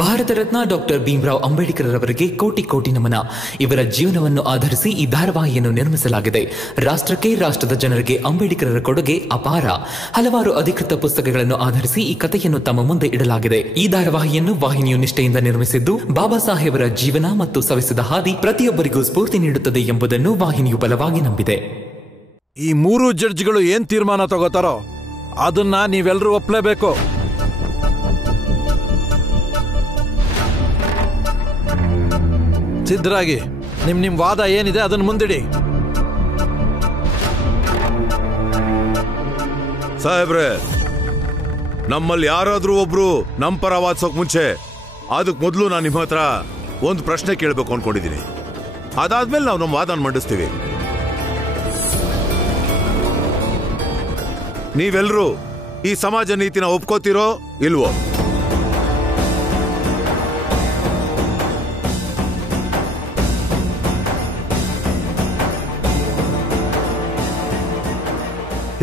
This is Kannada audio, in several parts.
ಭಾರತ ರತ್ನ ಡಾಕ್ಟರ್ ಭೀಮರಾವ್ ಅಂಬೇಡ್ಕರ್ ಅವರಿಗೆ ಕೋಟಿ ಕೋಟಿ ನಮನ. ಇವರ ಜೀವನವನ್ನು ಆಧರಿಸಿ ಈ ಧಾರಾವಾಹಿಯನ್ನು ನಿರ್ಮಿಸಲಾಗಿದೆ. ರಾಷ್ಟ್ರಕ್ಕೆ, ರಾಷ್ಟ್ರದ ಜನರಿಗೆ ಅಂಬೇಡ್ಕರರ ಕೊಡುಗೆ ಅಪಾರ. ಹಲವಾರು ಅಧಿಕೃತ ಪುಸ್ತಕಗಳನ್ನು ಆಧರಿಸಿ ಈ ಕಥೆಯನ್ನು ತಮ್ಮ ಮುಂದೆ ಇಡಲಾಗಿದೆ. ಈ ಧಾರಾವಾಹಿಯನ್ನು ವಾಹಿನಿಯು ನಿಷ್ಠೆಯಿಂದ ನಿರ್ಮಿಸಿದ್ದು, ಬಾಬಾ ಸಾಹೇಬರ ಜೀವನ ಮತ್ತು ಸವೆಸಿದ ಹಾದಿ ಪ್ರತಿಯೊಬ್ಬರಿಗೂ ಸ್ಫೂರ್ತಿ ನೀಡುತ್ತದೆ ಎಂಬುದನ್ನು ವಾಹಿನಿಯು ಬಲವಾಗಿ ನಂಬಿದೆ. ಈ ಮೂರು ಜಡ್ಜ್ಗಳು ಏನ್ ತೀರ್ಮಾನ ತಗೋತಾರೋ ಅದನ್ನ ನೀವೆಲ್ಲರೂ ಒಪ್ಪಲೇಬೇಕು. ಸಿದ್ಧರಾಗಿ ನಿಮ್ ವಾದ ಏನಿದೆ ಅದನ್ನ ಮುಂದಿಡಿ. ಸಾಹೇಬ್ರೆ, ನಮ್ಮಲ್ಲಿ ಯಾರಾದ್ರೂ ಒಬ್ರು ನಮ್ಮ ಪರ ವಾದಿಸೋಕ್ ಮುಂಚೆ ಅದಕ್ಕೆ ಮೊದಲು ನಾನು ನಿಮ್ಮ ಹತ್ರ ಒಂದು ಪ್ರಶ್ನೆ ಕೇಳಬೇಕು ಅನ್ಕೊಂಡಿದ್ದೀನಿ. ಅದಾದ್ಮೇಲೆ ನಾವು ನಮ್ಮ ವಾದನ ಮಂಡಿಸ್ತೀವಿ. ನೀವೆಲ್ಲರೂ ಈ ಸಮಾಜ ನೀತಿನ ಒಪ್ಕೋತಿರೋ ಇಲ್ವೋ?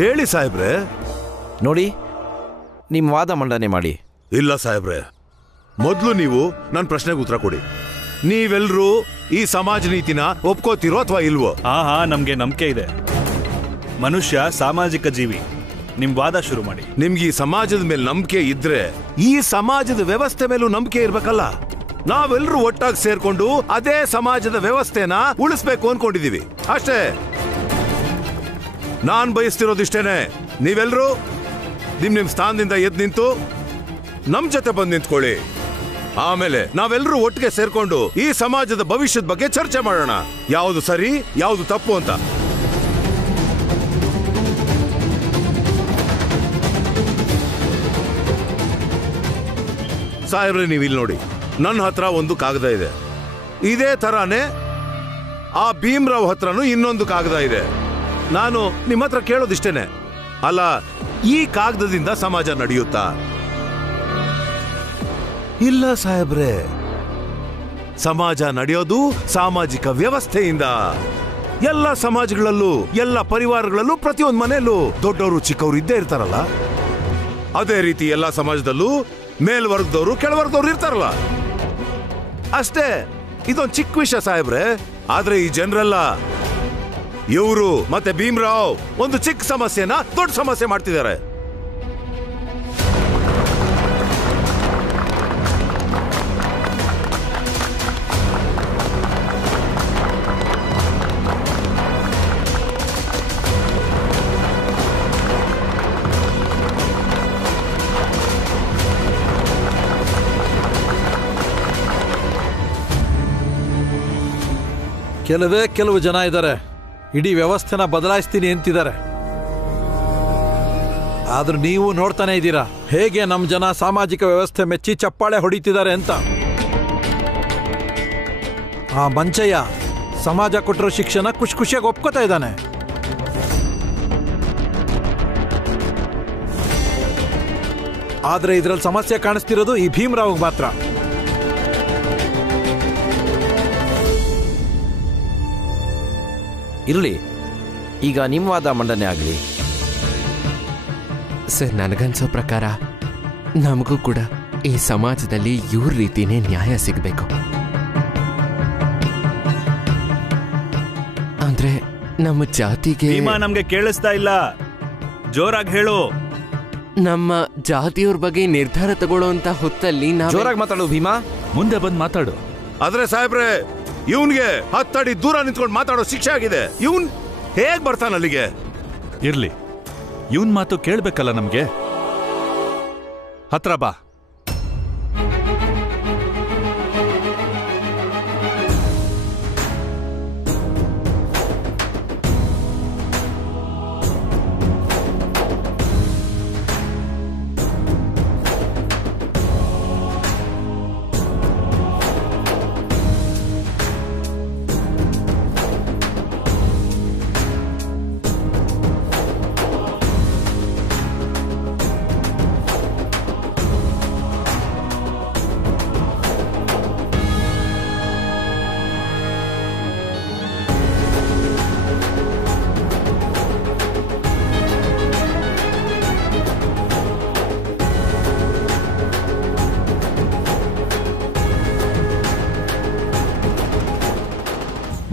ಹೇಳಿ ಸಾಹೇಬ್ರೆ. ನೋಡಿ, ನಿಮ್ಮ ವಾದ ಮಂಡನೆ ಮಾಡಿ. ಇಲ್ಲ ಸಾಹೇಬ್ರೆ, ಮೊದಲು ನೀವು ನನ್ನ ಪ್ರಶ್ನೆಗೆ ಉತ್ತರ ಕೊಡಿ. ನೀವೆಲ್ಲರೂ ಈ ಸಮಾಜ ನೀತಿನ ಒಪ್ಕೋತಿರೋ ಅಥವಾ ಇಲ್ವೋ? ನಮ್ಗೆ ನಂಬಿಕೆ ಇದೆ. ಮನುಷ್ಯ ಸಾಮಾಜಿಕ ಜೀವಿ. ನಿಮ್ ವಾದ ಶುರು ಮಾಡಿ. ನಿಮ್ಗೆ ಈ ಸಮಾಜದ ಮೇಲೆ ನಂಬಿಕೆ ಇದ್ರೆ ಈ ಸಮಾಜದ ವ್ಯವಸ್ಥೆ ಮೇಲೂ ನಂಬಿಕೆ ಇರ್ಬೇಕಲ್ಲ. ನಾವೆಲ್ಲರೂ ಒಟ್ಟಾಗಿ ಸೇರ್ಕೊಂಡು ಅದೇ ಸಮಾಜದ ವ್ಯವಸ್ಥೆನ ಉಳಿಸ್ಬೇಕು ಅನ್ಕೊಂಡಿದೀವಿ ಅಷ್ಟೇ. ನಾನ್ ಬಯಸ್ತಿರೋದಿಷ್ಟೇನೆ, ನೀವೆಲ್ಲರೂ ನಿಮ್ ಸ್ಥಾನದಿಂದ ಎದ್ದು ನಿಂತು ನಮ್ ಜೊತೆ ಬಂದು ನಿಂತ್ಕೊಳ್ಳಿ. ಆಮೇಲೆ ನಾವೆಲ್ಲರೂ ಒಟ್ಟಿಗೆ ಸೇರ್ಕೊಂಡು ಈ ಸಮಾಜದ ಭವಿಷ್ಯದ ಬಗ್ಗೆ ಚರ್ಚೆ ಮಾಡೋಣ. ಯಾವುದು ಸರಿ, ಯಾವುದು ತಪ್ಪು ಅಂತ. ಸಾಹೇಬ್ರೆ, ನೀವು ಇಲ್ಲಿ ನೋಡಿ, ನನ್ನ ಹತ್ರ ಒಂದು ಕಾಗದ ಇದೆ. ಇದೇ ತರಾನೇ ಆ ಭೀಮರಾವ್ ಹತ್ರನೂ ಇನ್ನೊಂದು ಕಾಗದ ಇದೆ. ನಾನು ನಿಮ್ಮ ಹತ್ರ ಕೇಳೋದಿಷ್ಟೇನೆ, ಅಲ್ಲ, ಈ ಕಾಗದದಿಂದ ಸಮಾಜ ನಡೆಯುತ್ತಾ? ಇಲ್ಲ ಸಾಹೇಬ್ರೆ, ಸಮಾಜ ನಡೆಯೋದು ಸಾಮಾಜಿಕ ವ್ಯವಸ್ಥೆಯಿಂದ. ಎಲ್ಲ ಸಮಾಜಗಳಲ್ಲೂ, ಎಲ್ಲ ಪರಿವಾರಗಳಲ್ಲೂ, ಪ್ರತಿಯೊಂದು ಮನೆಯಲ್ಲೂ ದೊಡ್ಡವರು ಚಿಕ್ಕವರು ಇದ್ದೇ ಇರ್ತಾರಲ್ಲ. ಅದೇ ರೀತಿ ಎಲ್ಲ ಸಮಾಜದಲ್ಲೂ ಮೇಲ್ವರ್ಗದವರು ಕೆಳವರ್ಗದವ್ರು ಇರ್ತಾರಲ್ಲ. ಅಷ್ಟೇ. ಇದೊಂದು ಚಿಕ್ಕ ವಿಷಯ ಸಾಹೇಬ್ರೆ. ಆದ್ರೆ ಈ ಜನರೆಲ್ಲ ಇವರು ಮತ್ತೆ ಭೀಮರಾವ್ ಒಂದು ಚಿಕ್ಕ ಸಮಸ್ಯೆನ ದೊಡ್ಡ ಸಮಸ್ಯೆ ಮಾಡ್ತಿದ್ದಾರೆ. ಕೆಲವು ಜನ ಇದ್ದಾರೆ, ಇಡೀ ವ್ಯವಸ್ಥೆನ ಬದಲಾಯಿಸ್ತೀನಿ ಅಂತಿದ್ದಾರೆ. ಆದ್ರೂ ನೀವು ನೋಡ್ತಾನೆ ಇದ್ದೀರಾ ಹೇಗೆ ನಮ್ಮ ಜನ ಸಾಮಾಜಿಕ ವ್ಯವಸ್ಥೆ ಮೆಚ್ಚಿ ಚಪ್ಪಾಳೆ ಹೊಡಿತಿದ್ದಾರೆ ಅಂತ. ಆ ಮಂಚಯ್ಯ ಸಮಾಜ ಕೊಟ್ಟಿರೋ ಶಿಕ್ಷಣ ಖುಷಿಯಾಗಿ ಒಪ್ಕೋತಾ ಇದ್ದಾನೆ. ಆದ್ರೆ ಇದ್ರಲ್ಲಿ ಸಮಸ್ಯೆ ಕಾಣಿಸ್ತಿರೋದು ಈ ಭೀಮರಾವ್ ಮಾತ್ರ. ಇರಲಿ, ಈಗ ನಿಮ್ಮ ವಾದ ಮಂಡನೆ ಆಗಲಿ. ಸರ್, ನನಗನ್ಸೋ ಪ್ರಕಾರ ನಮಗೂ ಕೂಡ ಈ ಸಮಾಜದಲ್ಲಿ ಇವ್ರ ರೀತಿನೇ ನ್ಯಾಯ ಸಿಗಬೇಕು. ಅಂದ್ರೆ ನಮ್ಮ ಜಾತಿಗೆ ನಮ್ಗೆ ಕೇಳಿಸ್ತಾ ಇಲ್ಲ, ಜೋರಾಗಿ ಹೇಳು. ನಮ್ಮ ಜಾತಿಯವ್ರ ಬಗ್ಗೆ ನಿರ್ಧಾರ ತಗೊಳ್ಳೋಂತ ಹೊತ್ತಲ್ಲಿ ಜೋರಾಗಿ ಮಾತಾಡು ಭೀಮಾ, ಮುಂದೆ ಬಂದು ಮಾತಾಡು. ಆದ್ರೆ ಸಾಹೇಬ್ರೆ, ಇವನ್ಗೆ 10 ಅಡಿ ದೂರ ನಿಂತ್ಕೊಂಡು ಮಾತಾಡೋ ಶಿಕ್ಷೆ ಆಗಿದೆ. ಇವನ್ ಹೇಗ್ ಬರ್ತಾನ ಅಲ್ಲಿಗೆ? ಇರ್ಲಿ, ಇವನ್ ಮಾತು ಕೇಳ್ಬೇಕಲ್ಲ ನಮ್ಗೆ. ಹತ್ರ ಬಾ.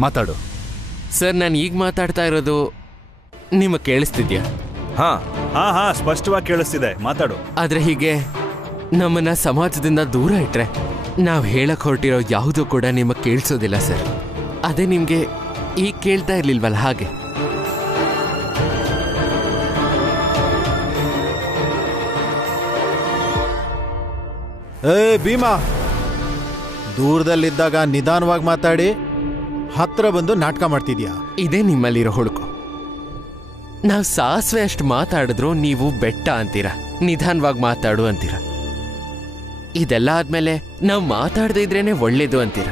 ಮಾತಾಡು. ಸರ್, ನಾನು ಈಗ ಮಾತಾಡ್ತಾ ಇರೋದು ನಿಮಗೆ ಕೇಳಿಸ್ತಿದ್ಯಾ? ಹಾ ಹಾ ಸ್ಪಷ್ಟವಾಗಿ ಕೇಳಿಸ್ತಿದೆ, ಮಾತಾಡು. ಆದ್ರೆ ಹೀಗೆ ನಮ್ಮನ್ನ ಸಮಾಜದಿಂದ ದೂರ ಇಟ್ರೆ ನಾವು ಹೇಳಕ್ ಹೊರಟಿರೋ ಯಾವುದೂ ಕೂಡ ನಿಮಗೆ ಕೇಳಿಸೋದಿಲ್ಲ ಸರ್. ಅದೇ ನಿಮ್ಗೆ ಈಗ ಕೇಳ್ತಾ ಇರ್ಲಿಲ್ವಲ್ಲ ಹಾಗೆ. ಭೀಮಾ, ದೂರದಲ್ಲಿದ್ದಾಗ ನಿಧಾನವಾಗಿ ಮಾತಾಡಿ, ಹತ್ರ ಬಂದು ನಾಟಕ ಮಾಡ್ತಿದ್ಯಾ. ಇದೇ ನಿಮ್ಮಲ್ಲಿರೋ ಹುಡುಕು. ನಾವು ಸಾಸಿವೆ ಅಷ್ಟು ಮಾತಾಡಿದ್ರು ನೀವು ಬೆಟ್ಟ ಅಂತೀರ, ನಿಧಾನವಾಗಿ ಮಾತಾಡು ಅಂತೀರ. ಇದೆಲ್ಲ ಆದ್ಮೇಲೆ ನಾವು ಮಾತಾಡದೇ ಇದ್ರೇನೆ ಒಳ್ಳೇದು ಅಂತೀರ.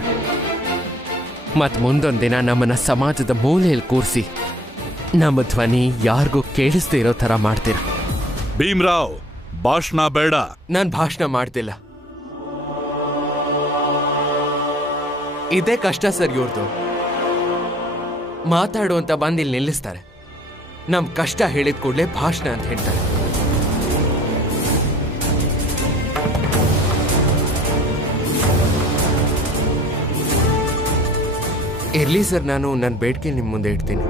ಮತ್ ಮುಂದೊಂದಿನ ನಮ್ಮನ್ನ ಸಮಾಜದ ಮೂಲೆಯಲ್ಲಿ ಕೂರಿಸಿ ನಮ್ಮ ಧ್ವನಿ ಯಾರಿಗೂ ಕೇಳಿಸ್ದೇ ಇರೋ ತರ ಮಾಡ್ತೀರ. ಭೀಮ್ರಾವ್, ಭಾಷಣ ಬೇಡ. ನಾನು ಭಾಷಣ ಮಾಡ್ತಿಲ್ಲ. ಇದೇ ಕಷ್ಟ ಸರ್ ಇವ್ರದು. ಮಾತಾಡು ಅಂತ ಬಂದು ಇಲ್ಲಿ ನಿಲ್ಲಿಸ್ತಾರೆ. ನಮ್ ಕಷ್ಟ ಹೇಳಿದ ಕೂಡಲೇ ಭಾಷಣ ಅಂತ ಹೇಳ್ತಾರೆ. ಇರ್ಲಿ ಸರ್, ನಾನು ನನ್ನ ಬೇಡಿಕೆ ನಿಮ್ ಮುಂದೆ ಇಡ್ತೀನಿ.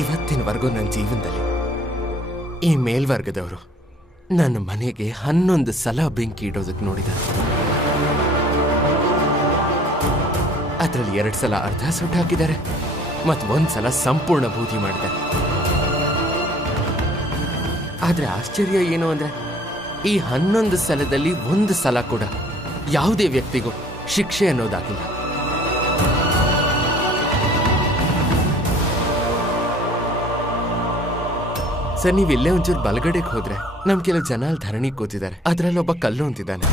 ಇವತ್ತಿನವರೆಗೂ ನನ್ನ ಜೀವನದಲ್ಲಿ ಈ ಮೇಲ್ವರ್ಗದವರು ನನ್ನ ಮನೆಗೆ 11 ಸಲ ಬೆಂಕಿ ಇಡೋದಕ್ಕೆ ನೋಡಿದ್ದಾರೆ. ಅದರಲ್ಲಿ 2 ಸಲ ಅರ್ಧ ಸುಟ್ಟು ಹಾಕಿದ್ದಾರೆ, ಮತ್ತು 1 ಸಲ ಸಂಪೂರ್ಣ ಬೂದಿ ಮಾಡಿದ್ದಾರೆ. ಆದ್ರೆ ಆಶ್ಚರ್ಯ ಏನು ಅಂದ್ರೆ, ಈ 11 ಸಲದಲ್ಲಿ 1 ಸಲ ಕೂಡ ಯಾವುದೇ ವ್ಯಕ್ತಿಗೂ ಶಿಕ್ಷೆ ಅನ್ನೋದಾಗಿಲ್ಲ. ಸರ್, ನೀವಿಲ್ಲೇ ಒಂಚೂರು ಬಲಗಡೆಗೆ ಹೋದ್ರೆ ನಮ್ ಕೆಲವು ಜನ ಅಲ್ಲಿ ಧರಣಿ ಕೂತಿದ್ದಾರೆ. ಅದ್ರಲ್ಲಿ ಒಬ್ಬ ಕಲ್ಲು ಅಂತಿದ್ದಾನೆ.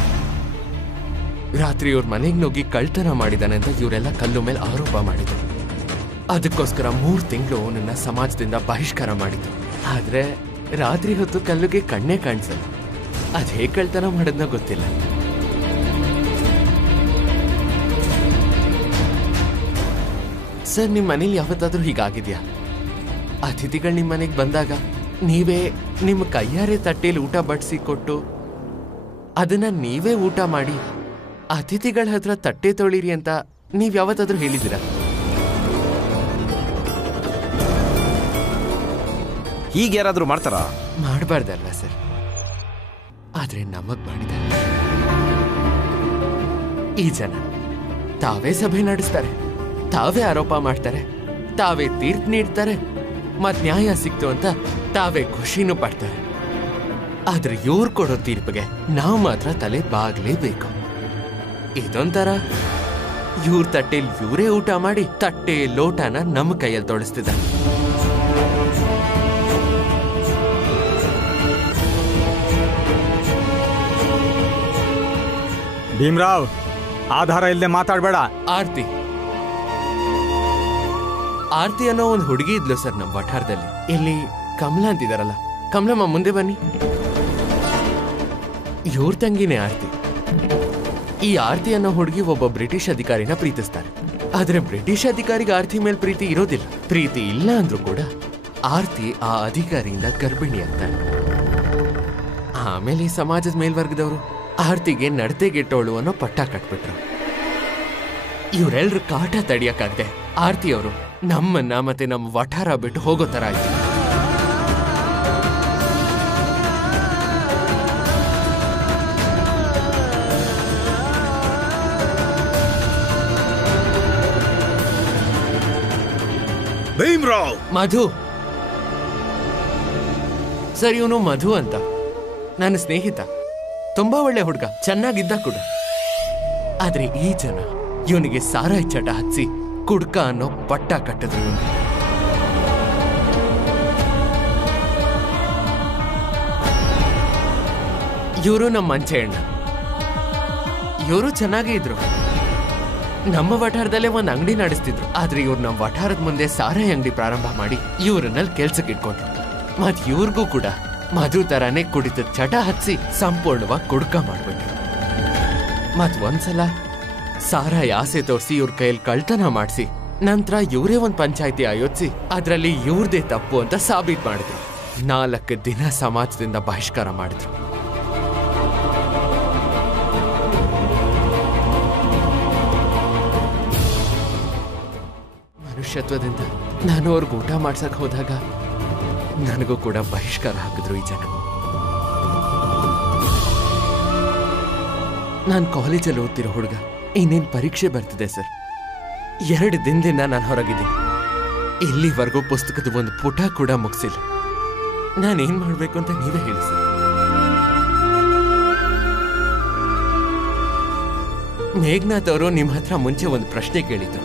ರಾತ್ರಿ ಇವ್ರ ಮನೆಗೆ ನುಗ್ಗಿ ಕಳ್ತನ ಮಾಡಿದಾನೆ ಅಂತ ಇವರೆಲ್ಲ ಕಲ್ಲು ಮೇಲೆ ಆರೋಪ ಮಾಡಿದ್ರು. ಅದಕ್ಕೋಸ್ಕರ 3 ತಿಂಗಳು ಅವನನ್ನ ಸಮಾಜದಿಂದ ಬಹಿಷ್ಕಾರ ಮಾಡಿದ್ರು. ಆದ್ರೆ ರಾತ್ರಿ ಹೊತ್ತು ಕಲ್ಲುಗೆ ಕಣ್ಣೇ ಕಾಣಿಸಲ್ಲ. ಅದ್ ಹೇಗೆ ಕಳ್ತನ ಮಾಡೋದ್ನ ಗೊತ್ತಿಲ್ಲ. ಸರ್, ನಿಮ್ ಮನೇಲಿ ಯಾವತ್ತಾದ್ರೂ ಹೀಗಾಗಿದ್ಯಾ? ಅತಿಥಿಗಳು ನಿಮ್ ಮನೆಗೆ ಬಂದಾಗ ನೀವೇ ನಿಮ್ಮ ಕೈಯಾರೆ ತಟ್ಟೆಯಲ್ಲಿ ಊಟ ಬಡಿಸಿ ಕೊಟ್ಟು ಅದನ್ನ ನೀವೇ ಊಟ ಮಾಡಿ ಅತಿಥಿಗಳ ಹತ್ರ ತಟ್ಟೆ ತೊಳಿರಿ ಅಂತ ನೀವ್ ಯಾವತ್ತಾದ್ರೂ ಹೇಳಿದಿರ? ಹೀಗೆ ಯಾರಾದ್ರೂ ಮಾಡ್ತಾರ? ಮಾಡಬಾರ್ದಲ್ವ ಸರ್? ಆದ್ರೆ ನಮಗ್ ಮಾಡಿದ್ದಾರೆ. ಈ ಜನ ತಾವೇ ಸಭೆ ನಡೆಸ್ತಾರೆ, ತಾವೇ ಆರೋಪ ಮಾಡ್ತಾರೆ, ತಾವೇ ತೀರ್ಪು ನೀಡ್ತಾರೆ, ಮತ್ ನ್ಯಾಯ ಸಿಕ್ತು ಅಂತ ತಾವೇ ಖುಷಿನೂ ಪಡ್ತಾರೆ. ಆದ್ರೆ ಇವ್ರು ಕೊಡೋ ತೀರ್ಪಿಗೆ ನಾವು ಮಾತ್ರ ತಲೆ ಬಾಗ್ಲೇಬೇಕು. ಇದೊಂಥರ ಇವ್ರ ತಟ್ಟೆಲಿ ಇವರೇ ಊಟ ಮಾಡಿ ತಟ್ಟೆ ಲೋಟನ ನಮ್ಮ ಕೈಯಲ್ಲಿ ತೊಡಸ್ತಿದ್ದಾರೆ. ಭೀಮ್ರಾವ್, ಆಧಾರ ಇಲ್ಲದೆ ಮಾತಾಡ್ಬೇಡ. ಆರ್ತಿ ಅನ್ನೋ ಒಂದು ಹುಡುಗಿ ಇದ್ಲು ಸರ್ ನಮ್ಮ ವಠಾರದಲ್ಲಿ. ಇಲ್ಲಿ ಕಮಲಾ ಅಂತಿದಾರಲ್ಲ, ಕಮಲಮ್ಮ ಮುಂದೆ ಬನ್ನಿ. ಇವ್ರ ತಂಗಿನೇ ಆರ್ತಿ. ಈ ಆರ್ತಿ ಅನ್ನೋ ಹುಡುಗಿ ಒಬ್ಬ ಬ್ರಿಟಿಷ್ ಅಧಿಕಾರಿನ ಪ್ರೀತಿಸ್ತಾರೆ. ಆದ್ರೆ ಬ್ರಿಟಿಷ್ ಅಧಿಕಾರಿಗೆ ಆರ್ತಿ ಮೇಲೆ ಪ್ರೀತಿ ಇರೋದಿಲ್ಲ. ಪ್ರೀತಿ ಇಲ್ಲ ಅಂದ್ರೂ ಕೂಡ ಆರ್ತಿ ಆ ಅಧಿಕಾರಿಯಿಂದ ಗರ್ಭಿಣಿ ಆಗ್ತಾಳೆ. ಆಮೇಲೆ ಈ ಸಮಾಜದ ಮೇಲ್ವರ್ಗದವರು ಆರ್ತಿಗೆ ನಡತೆಗೆಟ್ಟೋಳು ಅನ್ನೋ ಪಟ್ಟ ಕಟ್ಬಿಟ್ರು. ಇವರೆಲ್ರ ಕಾಟ ತಡಿಯಕ್ಕಾಗದೆ ಆರ್ತಿಯವರು ನಮ್ಮನ್ನ ಮತ್ತೆ ನಮ್ಮ ವಠಾರ ಬಿಟ್ಟು ಹೋಗೋ ತರ ಆಯ್ತು. ಭೀಮ್ರಾವ್, ಮಧು ಸರ್, ಇವನು ಮಧು ಅಂತ ನನ್ನ ಸ್ನೇಹಿತ. ತುಂಬಾ ಒಳ್ಳೆ ಹುಡುಗ, ಚೆನ್ನಾಗಿದ್ದ ಕೂಡ. ಆದ್ರೆ ಈ ಜನ ಇವನಿಗೆ ಸಾರಾಯಿ ಚಟ ಹಚ್ಚಿ ಕುಡ್ಕ ಅನ್ನೋ ಪಟ್ಟ ಕಟ್ಟಿದ್ರು. ಇವರು ನಮ್ಮ ಮಂಚೆ ಅಣ್ಣ. ಇವರು ಚೆನ್ನಾಗೇ ಇದ್ರು. ನಮ್ಮ ವಠಾರದಲ್ಲೇ ಒಂದು ಅಂಗಡಿ ನಡೆಸ್ತಿದ್ರು. ಆದ್ರೆ ಇವ್ರು ನಮ್ಮ ವಠಾರದ ಮುಂದೆ ಸಾರಾಯಿ ಅಂಗಡಿ ಪ್ರಾರಂಭ ಮಾಡಿ ಇವ್ರನ್ನಲ್ಲಿ ಕೆಲ್ಸಕ್ಕೆ ಇಟ್ಕೊಂಡ್ರು. ಮತ್ ಇವ್ರಿಗೂ ಕೂಡ ಮಧು ತರಾನೇ ಕುಡಿತ ಚಟ ಹಚ್ಚಿ ಸಂಪೂರ್ಣವಾಗಿ ಕುಡ್ಕ ಮಾಡ್ಬಿಟ್ರು. ಮತ್ ಒಂದ್ಸಲ ಸಾರಾಯಿ ಆಸೆ ತೋರಿಸಿ ಇವ್ರ ಕೈಯಲ್ಲಿ ಕಳ್ತನ ಮಾಡಿಸಿ ನಂತರ ಇವರೇ ಒಂದು ಪಂಚಾಯಿತಿ ಆಯೋಜಿಸಿ ಅದ್ರಲ್ಲಿ ಇವ್ರದೇ ತಪ್ಪು ಅಂತ ಸಾಬೀತು ಮಾಡಿದ್ರು. 4 ದಿನ ಸಮಾಜದಿಂದ ಬಹಿಷ್ಕಾರ ಮಾಡಿದ್ರು. ಮನುಷ್ಯತ್ವದಿಂದ ನಾನು ಅವ್ರಿಗೆ ಊಟ ಮಾಡ್ಸಕ್ ಹೋದಾಗ ನನಗೂ ಕೂಡ ಬಹಿಷ್ಕಾರ ಹಾಕಿದ್ರು ಈ ಜನ. ನಾನು ಕಾಲೇಜಲ್ಲಿ ಓದ್ತಿರೋ ಹುಡುಗ, ಇನ್ನೇನು ಪರೀಕ್ಷೆ ಬರ್ತಿದೆ ಸರ್. 2 ದಿನದಿಂದ ನಾನು ಹೊರಗಿದ್ದೀನಿ. ಇಲ್ಲಿವರೆಗೂ ಪುಸ್ತಕದ ಒಂದು ಪುಟ ಕೂಡ ಮುಗಿಸಿಲ್ಲ. ನಾನೇನ್ ಮಾಡ್ಬೇಕು ಅಂತ ನೀವೇ ಹೇಳಿ ಸರ್. ಮೇಘನಾಥ್ ಅವರು ನಿಮ್ಮ ಹತ್ರ ಮುಂಚೆ ಒಂದು ಪ್ರಶ್ನೆ ಕೇಳಿದ್ರು.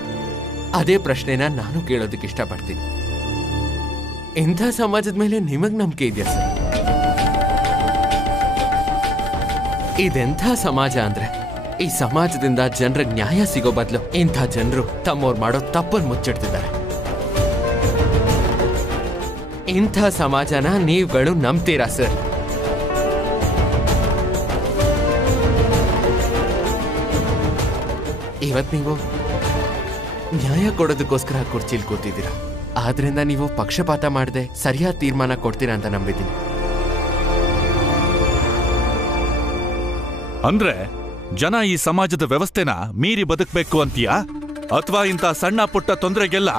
ಅದೇ ಪ್ರಶ್ನೆನ ನಾನು ಕೇಳೋದಕ್ಕೆ ಇಷ್ಟಪಡ್ತೀನಿ. ಇಂಥ ಸಮಾಜದ ಮೇಲೆ ನಿಮಗ್ ನಂಬಿಕೆ ಇದೆಯಾ ಸರ್? ಇದೆಂಥ ಸಮಾಜ ಅಂದ್ರೆ, ಈ ಸಮಾಜದಿಂದ ಜನರಿಗೆ ನ್ಯಾಯ ಸಿಗೋ ಬದಲು ಇಂಥ ಜನರು ತಮ್ಮವ್ರು ಮಾಡೋ ತಪ್ಪನ್ನು ಮುಚ್ಚಿಡ್ತಿದ್ದಾರೆ. ಇಂಥ ಸಮಾಜನ ನೀವುಗಳು ನಂಬ್ತೀರಾ ಸರ್? ಇವತ್ ನೀವು ನ್ಯಾಯ ಕೊಡೋದಕ್ಕೋಸ್ಕರ ಕುರ್ಚಿಲ್ ಕೂತಿದ್ದೀರಾ. ಆದ್ರಿಂದ ನೀವು ಪಕ್ಷಪಾತ ಮಾಡದೆ ಸರಿಯಾದ ತೀರ್ಮಾನ ಕೊಡ್ತೀರಾ ಅಂತ ನಂಬಿದ್ದೀನಿ. ಅಂದ್ರೆ ಜನ ಈ ಸಮಾಜದ ವ್ಯವಸ್ಥೆನ ಮೀರಿ ಬದುಕಬೇಕು ಅಂತೀಯಾ? ಅಥವಾ ಇಂಥ ಸಣ್ಣ ಪುಟ್ಟ ತೊಂದರೆಗೆಲ್ಲ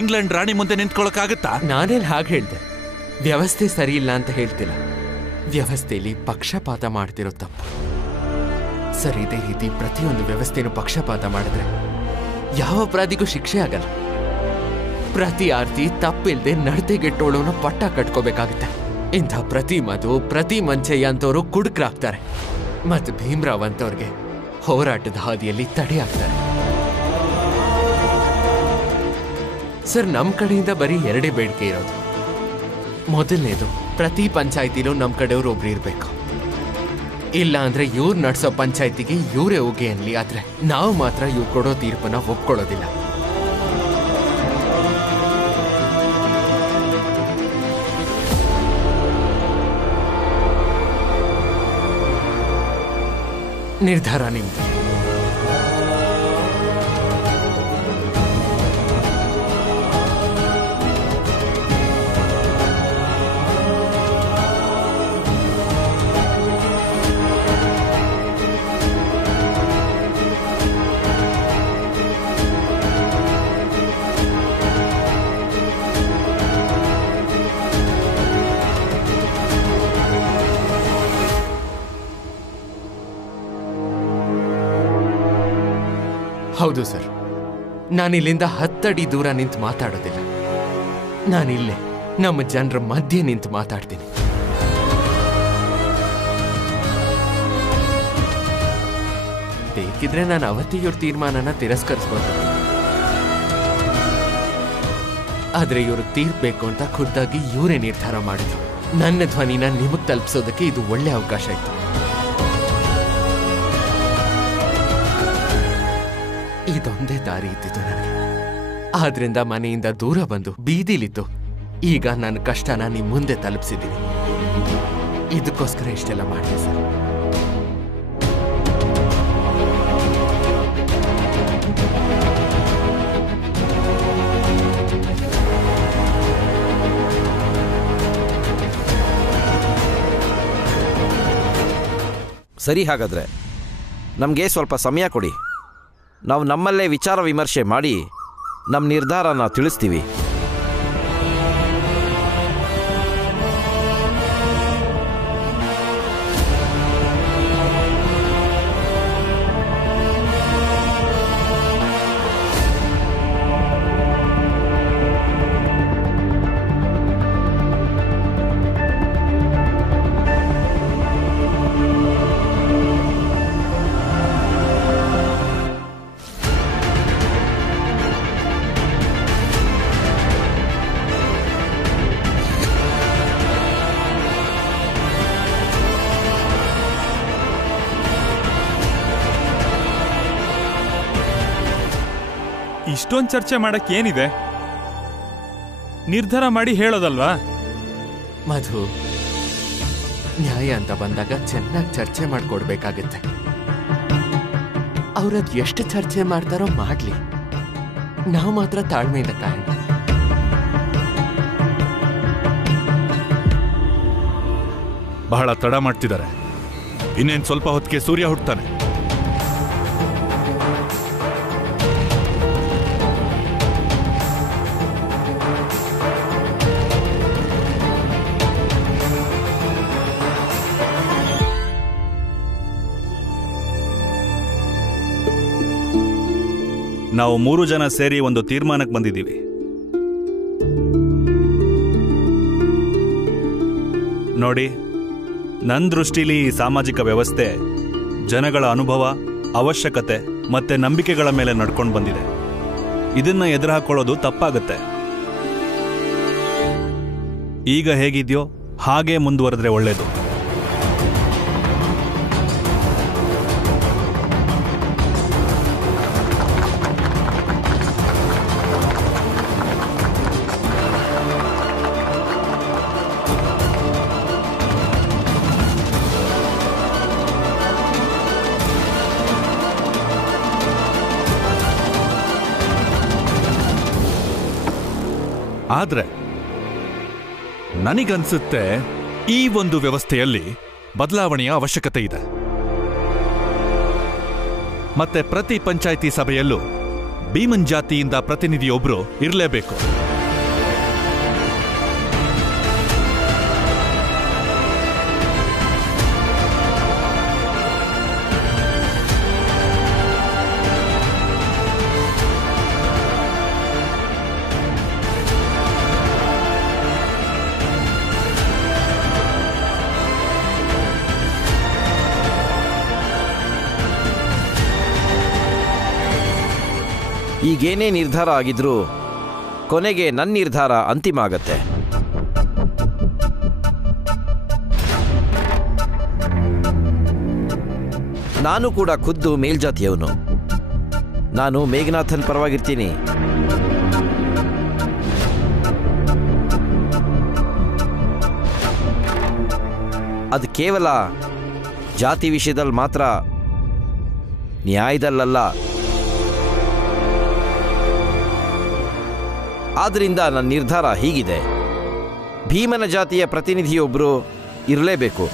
ಇಂಗ್ಲೆಂಡ್ ರಾಣಿ ಮುಂದೆ ನಿಂತ್ಕೊಳ್ಳೋಕ್ಕಾಗತ್ತಾ? ನಾನೇನ್ ಹಾಗೆ ಹೇಳ್ದೆ? ವ್ಯವಸ್ಥೆ ಸರಿ ಇಲ್ಲ ಅಂತ ಹೇಳ್ತಿಲ್ಲ. ವ್ಯವಸ್ಥೆಯಲ್ಲಿ ಪಕ್ಷಪಾತ ಮಾಡ್ತಿರೋ ತಪ್ಪು ಸರ್. ಇದೇ ರೀತಿ ಪ್ರತಿಯೊಂದು ವ್ಯವಸ್ಥೆನೂ ಪಕ್ಷಪಾತ ಮಾಡಿದ್ರೆ ಯಾವ ಅಪರಾಧಿಗೂ ಶಿಕ್ಷೆ ಆಗಲ್ಲ. ಪ್ರತಿ ಆರ್ತಿ ತಪ್ಪಿಲ್ದೆ ನಡತೆಗೆಟ್ಟೋಳೋನ ಪಟ್ಟ ಕಟ್ಕೋಬೇಕಾಗುತ್ತೆ. ಇಂಥ ಪ್ರತಿ ಮಧು, ಪ್ರತಿ ಮಂಚಯ್ಯ ಅಂತವರು ಕುಡುಕರಾಗ್ತಾರೆ. ಮತ್ತು ಭೀಮ್ರಾವ್ ಅಂತವ್ರಿಗೆ ಹೋರಾಟದ ಹಾದಿಯಲ್ಲಿ ತಡೆ ಆಗ್ತಾರೆ. ಸರ್, ನಮ್ಮ ಕಡೆಯಿಂದ ಬರೀ 2 ಬೇಡಿಕೆ ಇರೋದು. ಮೊದಲನೇದು, ಪ್ರತಿ ಪಂಚಾಯಿತಿಲೂ ನಮ್ಮ ಕಡೆಯವರು ಒಬ್ರು ಇರಬೇಕು. ಇಲ್ಲ ಅಂದ್ರೆ ಇವ್ರು ನಡ್ಸೋ ಪಂಚಾಯಿತಿಗೆ ಇವರೇ ಹೋಗಿ ಅನ್ಲಿ. ಆದ್ರೆ ನಾವು ಮಾತ್ರ ಇವ್ರು ಕೊಡೋ ತೀರ್ಪನ್ನ ಒಪ್ಕೊಳ್ಳೋದಿಲ್ಲ. ನಿರ್ಧಾರ ನಿಮ್ದು. ಹೌದು ಸರ್, ನಾನಿಲ್ಲಿಂದ 10 ಅಡಿ ದೂರ ನಿಂತು ಮಾತಾಡೋದಿಲ್ಲ. ನಾನಿಲ್ಲೇ ನಮ್ಮ ಜನರ ಮಧ್ಯೆ ನಿಂತು ಮಾತಾಡ್ತೀನಿ. ಬೇಕಿದ್ರೆ ನಾನು ಅವತ್ತೇ ಇವ್ರ ತೀರ್ಮಾನನ ತಿರಸ್ಕರಿಸ್ಬೋದು. ಆದ್ರೆ ಇವ್ರಿಗೆ ತೀರ್ಬೇಕು ಅಂತ ಖುದ್ದಾಗಿ ಇವರೇ ನಿರ್ಧಾರ ಮಾಡಿದ್ರು. ನನ್ನ ಧ್ವನಿನ ನಿಮಗ್ ತಲುಪಿಸೋದಕ್ಕೆ ಇದು ಒಳ್ಳೆ ಅವಕಾಶ ಇತ್ತು. ಇದೊಂದೇ ದಾರಿ ಇದ್ದಿದ್ದು ನನಗೆ. ಆದ್ರಿಂದ ಮನೆಯಿಂದ ದೂರ ಬಂದು ಬೀದಿಲಿತ್ತು ಈಗ ನನ್ನ ಕಷ್ಟನ ನಿಮ್ ಮುಂದೆ ತಲುಪಿಸಿದ್ದೀನಿ. ಇದಕ್ಕೋಸ್ಕರ ಇಷ್ಟೆಲ್ಲ ಮಾಡಿದೆ ಸರ್. ಸರಿ, ಹಾಗಾದ್ರೆ ನಮಗೆ ಸ್ವಲ್ಪ ಸಮಯ ಕೊಡಿ. ನಾವು ನಮ್ಮಲ್ಲೇ ವಿಚಾರ ವಿಮರ್ಶೆ ಮಾಡಿ ನಮ್ಮ ನಿರ್ಧಾರನ ತಿಳಿಸ್ತೀವಿ. ಇಷ್ಟೊಂದು ಚರ್ಚೆ ಮಾಡಕ್ ಏನಿದೆ? ನಿರ್ಧಾರ ಮಾಡಿ ಹೇಳೋದಲ್ವಾ? ಮಧು, ನ್ಯಾಯ ಅಂತ ಬಂದಾಗ ಚೆನ್ನಾಗಿ ಚರ್ಚೆ ಮಾಡ್ಕೊಡ್ಬೇಕಾಗತ್ತೆ. ಅವ್ರದ್ ಎಷ್ಟು ಚರ್ಚೆ ಮಾಡ್ತಾರೋ ಮಾಡ್ಲಿ, ನಾವು ಮಾತ್ರ ತಾಳ್ಮೆಯಿಂದ ಕಾಯೋಣ. ಬಹಳ ತಡ ಮಾಡ್ತಿದ್ದಾರೆ. ಇನ್ನೇನ್ ಸ್ವಲ್ಪ ಹೊತ್ತಿಗೆ ಸೂರ್ಯ ಹುಟ್ಟುತ್ತಾನೆ. ನಾವು 3 ಜನ ಸೇರಿ ಒಂದು ತೀರ್ಮಾನಕ್ಕೆ ಬಂದಿದ್ದೀವಿ. ನೋಡಿ, ನನ್ನ ದೃಷ್ಟಿಲಿ ಈ ಸಾಮಾಜಿಕ ವ್ಯವಸ್ಥೆ ಜನಗಳ ಅನುಭವ, ಅವಶ್ಯಕತೆ ಮತ್ತೆ ನಂಬಿಕೆಗಳ ಮೇಲೆ ನಡ್ಕೊಂಡು ಬಂದಿದೆ. ಇದನ್ನ ಎದುರುಹಾಕೊಳ್ಳೋದು ತಪ್ಪಾಗುತ್ತೆ. ಈಗ ಹೇಗಿದೆಯೋ ಹಾಗೆ ಮುಂದುವರೆದ್ರೆ ಒಳ್ಳೇದು. ಆದ್ರೆ ನನಗನ್ಸುತ್ತೆ ಈ ಒಂದು ವ್ಯವಸ್ಥೆಯಲ್ಲಿ ಬದಲಾವಣೆಯ ಅವಶ್ಯಕತೆ ಇದೆ. ಮತ್ತೆ ಪ್ರತಿ ಪಂಚಾಯಿತಿ ಸಭೆಯಲ್ಲೂ ಭೀಮನ್ ಜಾತಿಯಿಂದ ಪ್ರತಿನಿಧಿಯೊಬ್ರು ಇರಲೇಬೇಕು. ಈಗೇನೇ ನಿರ್ಧಾರ ಆಗಿದ್ರೂ ಕೊನೆಗೆ ನನ್ನ ನಿರ್ಧಾರ ಅಂತಿಮ ಆಗತ್ತೆ. ನಾನು ಕೂಡ ಖುದ್ದು ಮೇಲ್ಜಾತಿಯವನು. ನಾನು ಮೇಘನಾಥನ್ ಪರವಾಗಿರ್ತೀನಿ. ಅದು ಕೇವಲ ಜಾತಿ ವಿಷಯದಲ್ಲಿ ಮಾತ್ರ, ನ್ಯಾಯದಲ್ಲ. ಆದ್ದರಿಂದ ನನ್ನ ನಿರ್ಧಾರ ಹೀಗಿದೆ: ಭೀಮನ ಜಾತಿಯ ಪ್ರತಿನಿಧಿಯೊಬ್ಬರು ಇರಲೇಬೇಕು.